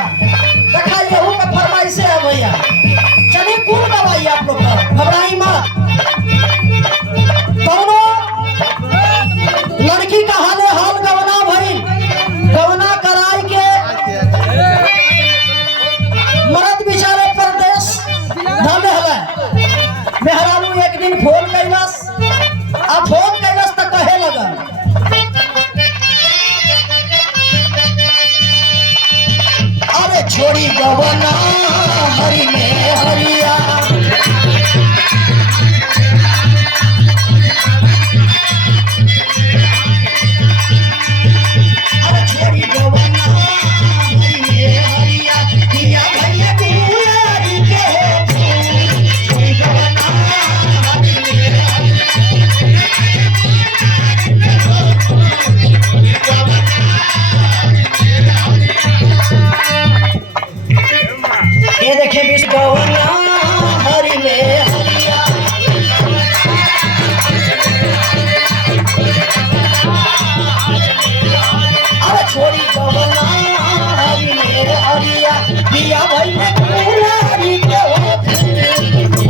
देखा ये का फरमाइश है भैया। चलिए कौन दवाई आप लोग का घबराई मत। दोनों लड़की का हाल गवना भइल, गवना कराई के मर्द बेचारे परदेश धले हले। मेहरानू एक दिन फोन कैलस, आ फोन कैलस त कहे लगा अरे छोड़ी गवना हरी में हरिया, अरे छोड़ी गवना हरी में हरिया, दिया भैया दुलारी के छोड़ी गवना हरी में ये देखे बीस गवना हरी में हरिया, अरे छोड़ी गवना हरी में हरिया, दिया भाई में दुलारी के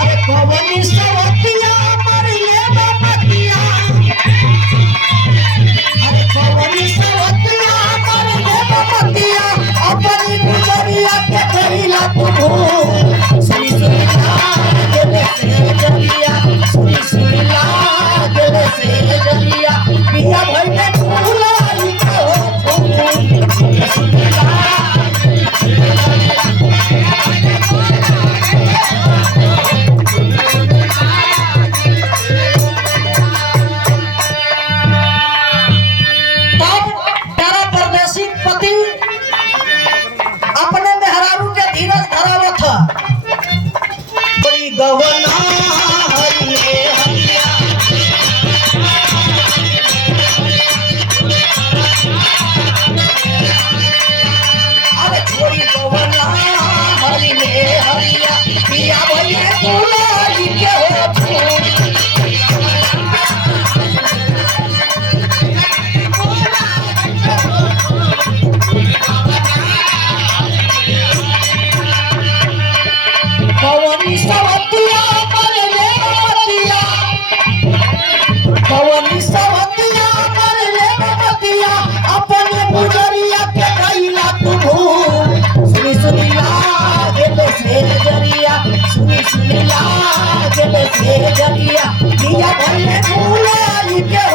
अरे पवनी सवतिया मरिए बपतिया, अरे पवनी सवतिया मरिए बपतिया, अपनी गुजरिया के कहिला तू सुनी सुनी लागले से जलिया, सुनी सुनी लागले से जलिया, पिया भई में फूलाई के हो सुनी सुनी पति अपने मेहरारू के धीरज धरावा था। बड़ी गवना हरी में हरिया, अरे छोड़ी गवना हरी में हरिया, पिया भैया दुलारी के हो छोड़ी पवनी सवतिया मरले बपतिया, पवनी सवतिया मरले बपतिया, अपने गुजरिया के कहिला तू सुनी सुनी लागले से जरिया, सुनी सुनी लागले से जरिया, दिया भले फूलाई के